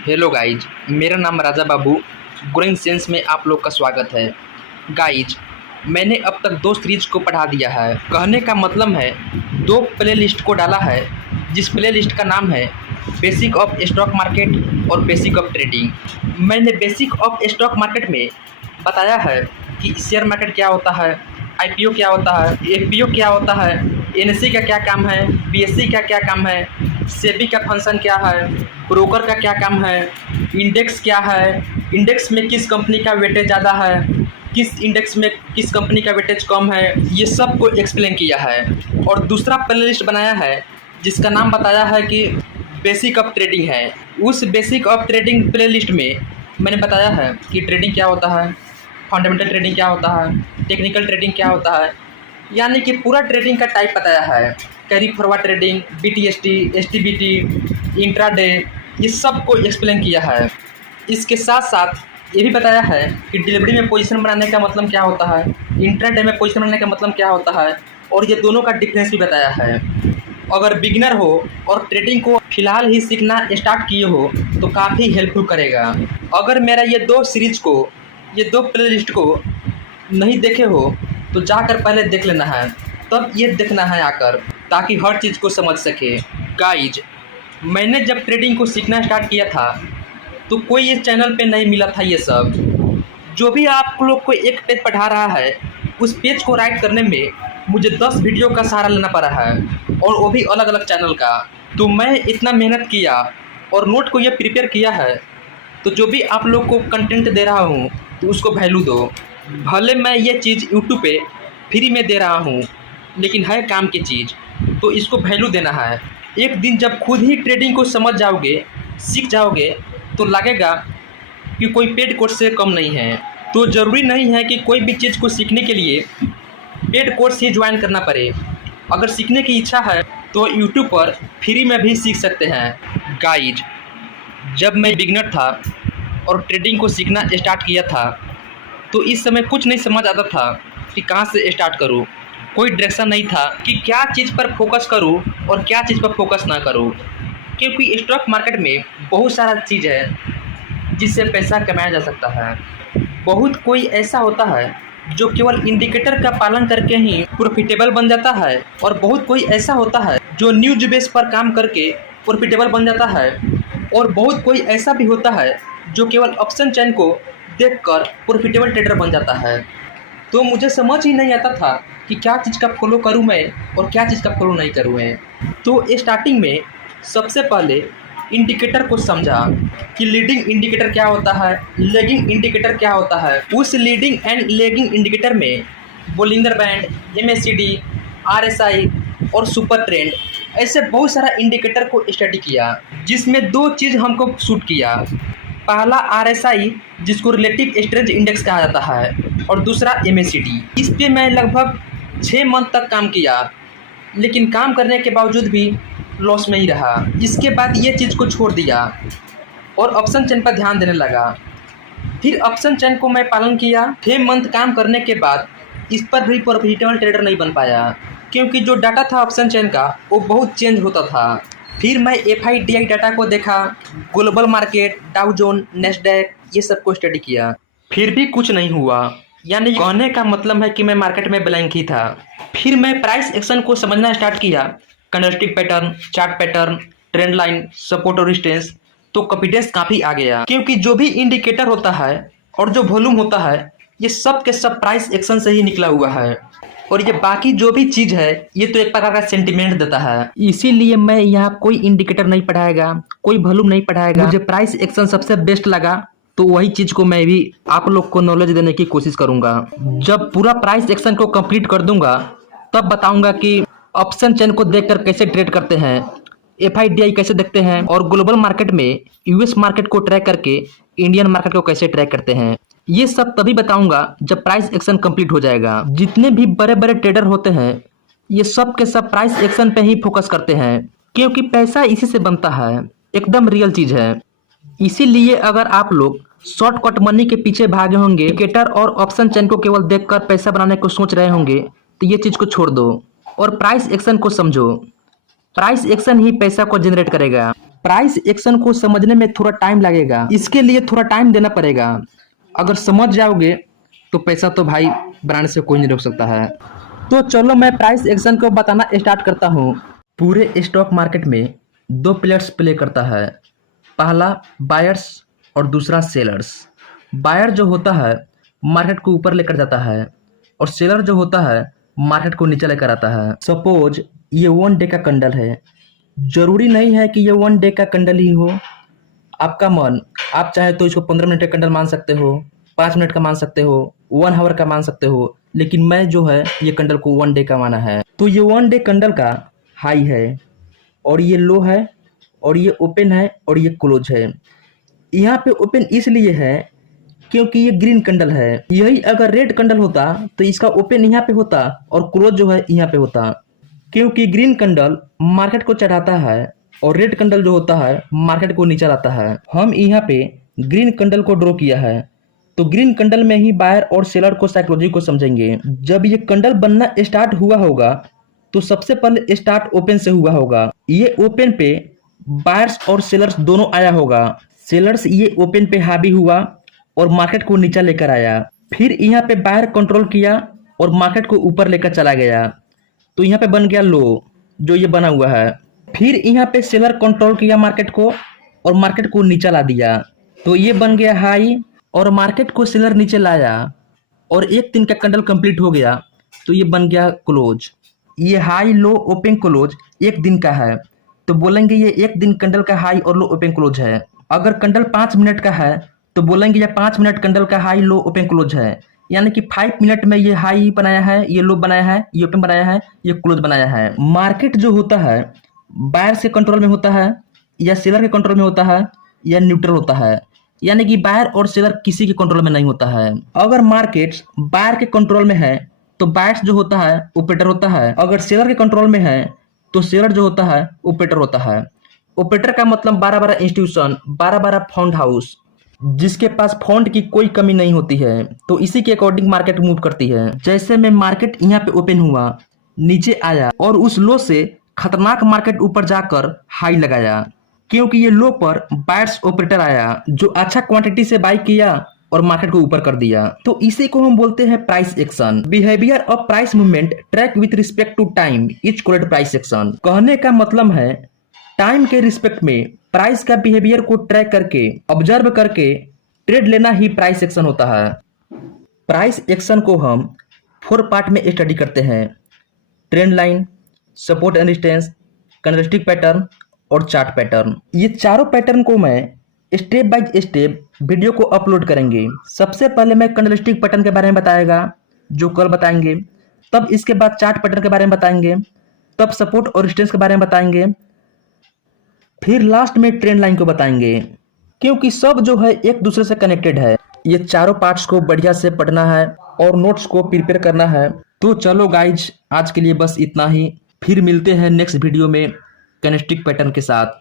Hello guys, मेरा नाम Raja Babu. Growing sense में आप लोग का स्वागत है। गाइज, मैंने अब तक 2 सीरीज को पढ़ा दिया है। कहने का मतलब है 2 प्ले लिस्ट को डाला है, जिस प्ले लिस्ट का नाम है बेसिक ऑफ स्टॉक मार्केट और बेसिक ऑफ ट्रेडिंग। मैंने बेसिक ऑफ स्टॉक मार्केट में बताया है कि शेयर मार्केट क्या होता है, आईपीओ क्या होता है, एफपीओ क्या होता है, एनएसई का क्या काम है, बीएसई का क्या काम है, सेबी का फंक्शन क्या है, ब्रोकर का क्या काम है, इंडेक्स क्या है, इंडेक्स में किस कंपनी का वेटेज ज़्यादा है, किस इंडेक्स में किस कंपनी का वेटेज कम है, ये सब को एक्सप्लेन किया है। और दूसरा प्ले लिस्ट बनाया है जिसका नाम बताया है कि बेसिक ऑफ ट्रेडिंग है। उस basic of trading play list में मैंने बताया है कि ट्रेडिंग क्या होता है, फंडामेंटल ट्रेडिंग क्या होता है, टेक्निकल ट्रेडिंग क्या होता है, यानी कि पूरा ट्रेडिंग का टाइप बताया है। Carry forward trading, BTST, STBT, intraday, ये सब को एक्सप्लेन किया है। इसके साथ साथ ये भी बताया है कि डिलीवरी में पोजीशन बनाने का मतलब क्या होता है, इंट्राडे में पोजीशन बनाने का मतलब क्या होता है, और ये दोनों का डिफरेंस भी बताया है। अगर बिगिनर हो और ट्रेडिंग को फ़िलहाल ही सीखना स्टार्ट किए हो तो काफ़ी हेल्पफुल करेगा। अगर मेरा ये 2 सीरीज को, ये 2 प्ले लिस्ट को नहीं देखे हो तो जाकर पहले देख लेना है, तब ये देखना है आकर, ताकि हर चीज़ को समझ सके। गाइज, मैंने जब ट्रेडिंग को सीखना स्टार्ट किया था तो कोई ये चैनल पे नहीं मिला था। ये सब जो भी आप लोग को एक पेज पढ़ा रहा है, उस पेज को राइट करने में मुझे 10 वीडियो का सहारा लेना पड़ा है, और वो भी अलग अलग चैनल का। तो मैं इतना मेहनत किया और नोट को ये प्रिपेयर किया है, तो जो भी आप लोग को कंटेंट दे रहा हूँ तो उसको वैल्यू दो। भले मैं ये चीज़ यूट्यूब पे फ्री में दे रहा हूँ, लेकिन है काम की चीज़, तो इसको वैल्यू देना है। एक दिन जब खुद ही ट्रेडिंग को समझ जाओगे, सीख जाओगे, तो लगेगा कि कोई पेड कोर्स से कम नहीं है। तो ज़रूरी नहीं है कि कोई भी चीज़ को सीखने के लिए पेड कोर्स ही ज्वाइन करना पड़े। अगर सीखने की इच्छा है तो यूट्यूब पर फ्री में भी सीख सकते हैं। गाइज, जब मैं बिगिनर था और ट्रेडिंग को सीखना स्टार्ट किया था तो इस समय कुछ नहीं समझ आता था कि कहाँ से स्टार्ट करूँ। कोई डायरेक्शन नहीं था कि क्या चीज़ पर फोकस करूँ और क्या चीज़ पर फोकस ना करूँ, क्योंकि स्टॉक मार्केट में बहुत सारा चीज़ है जिससे पैसा कमाया जा सकता है। बहुत कोई ऐसा होता है जो केवल इंडिकेटर का पालन करके ही प्रॉफिटेबल बन जाता है, और बहुत कोई ऐसा होता है जो न्यूज बेस पर काम करके प्रॉफिटेबल बन जाता है, और बहुत कोई ऐसा भी होता है जो केवल ऑप्शन चेन को देखकर प्रॉफिटेबल ट्रेडर बन जाता है। तो मुझे समझ ही नहीं आता था कि क्या चीज़ का फॉलो करूं मैं और क्या चीज़ का फॉलो नहीं करूं मैं। तो स्टार्टिंग में सबसे पहले इंडिकेटर को समझा कि लीडिंग इंडिकेटर क्या होता है, लैगिंग इंडिकेटर क्या होता है। उस लीडिंग एंड लैगिंग इंडिकेटर में बोलिंगर बैंड, एमएसीडी, आरएसआई और सुपर ट्रेंड, ऐसे बहुत सारा इंडिकेटर को स्टडी किया, जिसमें 2 चीज़ हमको सूट किया। पहला आरएसआई, जिसको रिलेटिव स्ट्रेंथ इंडेक्स कहा जाता है, और दूसरा एमएसीडी। इस पे मैं लगभग 6 मंथ तक काम किया, लेकिन काम करने के बावजूद भी लॉस में ही रहा। इसके बाद ये चीज़ को छोड़ दिया और ऑप्शन चेन पर ध्यान देने लगा। फिर ऑप्शन चेन को मैं पालन किया। 6 मंथ काम करने के बाद इस पर भी प्रॉफिटेबल ट्रेडर नहीं बन पाया, क्योंकि जो डाटा था ऑप्शन चेन का वो बहुत चेंज होता था। फिर मैं एफआईडीआई डाटा को देखा, ग्लोबल मार्केट, डाउ जोन, नेस्डैक, ये सब को स्टडी किया, फिर भी कुछ नहीं हुआ। यानी कहने का मतलब है कि मैं मार्केट में ब्लैंक ही था। फिर मैं प्राइस एक्शन को समझना स्टार्ट किया, candlestick pattern, chart pattern, trend line, support और रेजिस्टेंस। तो कॉन्फिडेंस काफ़ी आ गया, क्योंकि जो भी इंडिकेटर होता है और जो वॉल्यूम होता है, ये सब के सब प्राइस एक्शन से ही निकला हुआ है, और ये बाकी जो भी चीज़ है ये तो एक प्रकार का सेंटिमेंट देता है। इसीलिए मैं यहाँ कोई इंडिकेटर नहीं पढ़ाएगा, कोई वॉल्यूम नहीं पढ़ाएगा। मुझे प्राइस एक्शन सबसे बेस्ट लगा, तो वही चीज़ को मैं भी आप लोग को नॉलेज देने की कोशिश करूँगा। जब पूरा प्राइस एक्शन को कंप्लीट कर दूंगा तब बताऊंगा कि ऑप्शन चेन को देखकर कैसे ट्रेड करते हैं, एफआईडीआई कैसे देखते हैं, और ग्लोबल मार्केट में यूएस मार्केट को ट्रैक करके इंडियन मार्केट को कैसे ट्रैक करते हैं। ये सब तभी बताऊंगा जब प्राइस एक्शन कंप्लीट हो जाएगा। जितने भी बड़े बड़े ट्रेडर होते हैं ये सब के सब प्राइस एक्शन पे ही फोकस करते हैं, क्योंकि पैसा इसी से बनता है, एकदम रियल चीज़ है। इसीलिए अगर आप लोग शॉर्टकट मनी के पीछे भागे होंगे, इंडिकेटर और ऑप्शन चेन को केवल देखकर पैसा बनाने को सोच रहे होंगे, तो ये चीज़ को छोड़ दो और प्राइस एक्शन को समझो। प्राइस एक्शन ही पैसा को जनरेट करेगा। प्राइस एक्शन को समझने में थोड़ा टाइम लगेगा, इसके लिए थोड़ा टाइम देना पड़ेगा। अगर समझ जाओगे तो पैसा तो भाई बनाने से कोई नहीं रोक सकता है। तो चलो मैं प्राइस एक्शन को बताना स्टार्ट करता हूँ। पूरे स्टॉक मार्केट में दो प्लेयर्स प्ले करता है, पहला बायर्स और दूसरा सेलर्स। बायर जो होता है मार्केट को ऊपर लेकर जाता है और सेलर जो होता है मार्केट को नीचे लेकर आता है। सपोज ये 1 डे का कैंडल है, जरूरी नहीं है कि ये 1 डे का कैंडल ही हो, आपका मन, आप चाहे तो इसको 15 मिनट का कैंडल मान सकते हो, 5 मिनट का मान सकते हो, 1 आवर का मान सकते हो, लेकिन मैं जो है ये कैंडल को 1 डे का माना है। तो ये 1 डे कैंडल का हाई है और ये लो है और ये ओपन है और ये क्लोज है। यहाँ पे ओपन इसलिए है क्योंकि ये ग्रीन कैंडल है। यही अगर रेड कैंडल होता तो इसका ओपन यहाँ पे होता और क्लोज जो है यहाँ पे होता, क्योंकि ग्रीन कैंडल मार्केट को चढ़ाता है और रेड कैंडल जो होता है मार्केट को नीचे लाता है। हम यहाँ पे ग्रीन कैंडल को ड्रॉ किया है, तो ग्रीन कैंडल में ही बायर और सेलर को साइकोलॉजी को समझेंगे। जब ये कैंडल बनना स्टार्ट हुआ होगा तो सबसे पहले स्टार्ट ओपन से हुआ होगा। ये ओपन पे बायर्स और सेलर्स दोनों आया होगा। सेलर्स ये ओपन पे हावी हुआ और मार्केट को नीचे लेकर आया, फिर यहाँ पे बायर कंट्रोल किया और मार्केट को ऊपर लेकर चला गया, तो यहाँ पे बन गया लो जो ये बना हुआ है। फिर यहाँ पे सेलर कंट्रोल किया मार्केट को और मार्केट को नीचे ला दिया, तो ये बन गया हाई और मार्केट को सेलर नीचे लाया और एक दिन का कैंडल कंप्लीट हो गया, तो ये बन गया क्लोज। ये हाई लो ओपन क्लोज एक दिन का है, तो बोलेंगे ये एक दिन कैंडल का हाई और लो ओपन क्लोज है। अगर कैंडल 5 मिनट का है तो बोलेंगे ये 5 मिनट कैंडल का हाई लो ओपन क्लोज है, यानी कि 5 मिनट में ये हाई बनाया है, ये लो बनाया है, ये ओपन बनाया है, ये क्लोज बनाया है। मार्केट जो होता है बायर के कंट्रोल में होता है या सेलर के कंट्रोल में होता है या न्यूट्रल होता है, यानी कि बायर और सेलर किसी के कंट्रोल में नहीं होता है। अगर मार्केट बायर के कंट्रोल में है तो बायर्स जो होता है ऑपरेटर होता है, अगर सेलर के कंट्रोल में है तो सेलर जो होता है ऑपरेटर होता है। ऑपरेटर का मतलब 12 इंस्टीट्यूशन, 12 फंड हाउस, जिसके पास फंड की कोई कमी नहीं होती है, तो इसी के अकॉर्डिंग मार्केट मूव करती है। जैसे में मार्केट यहाँ पे ओपन हुआ, नीचे आया और उस लो से खतरनाक मार्केट ऊपर जाकर हाई लगाया, क्योंकि ये लो पर बायर्स ऑपरेटर आया जो अच्छा क्वांटिटी से बाई किया और मार्केट को ऊपर कर दिया, तो इसी को हम बोलते हैं price action. Behaviour of price movement track with respect to time is called price action. कहने का मतलब है टाइम के रिस्पेक्ट में प्राइस का बिहेवियर को ट्रैक करके, ऑब्जर्व करके ट्रेड लेना ही प्राइस एक्शन होता है। प्राइस एक्शन को हम 4 पार्ट में स्टडी करते हैं: trend line, support and resistance, candlestick pattern और चार्ट पैटर्न। ये चारों पैटर्न को मैं स्टेप बाय स्टेप वीडियो को अपलोड करेंगे। सबसे पहले मैं कैंडलस्टिक पैटर्न के बारे में बताएगा जो कल बताएंगे, तब इसके बाद चार्ट पैटर्न के बारे में बताएंगे, तब सपोर्ट और रेजिस्टेंस के बारे में बताएंगे, फिर लास्ट में ट्रेंड लाइन को बताएंगे, क्योंकि सब जो है एक दूसरे से कनेक्टेड है। ये चारों पार्ट्स को बढ़िया से पढ़ना है और नोट्स को प्रिपेयर करना है। तो चलो गाइज, आज के लिए बस इतना ही, फिर मिलते हैं नेक्स्ट वीडियो में कैंडलस्टिक पैटर्न के साथ।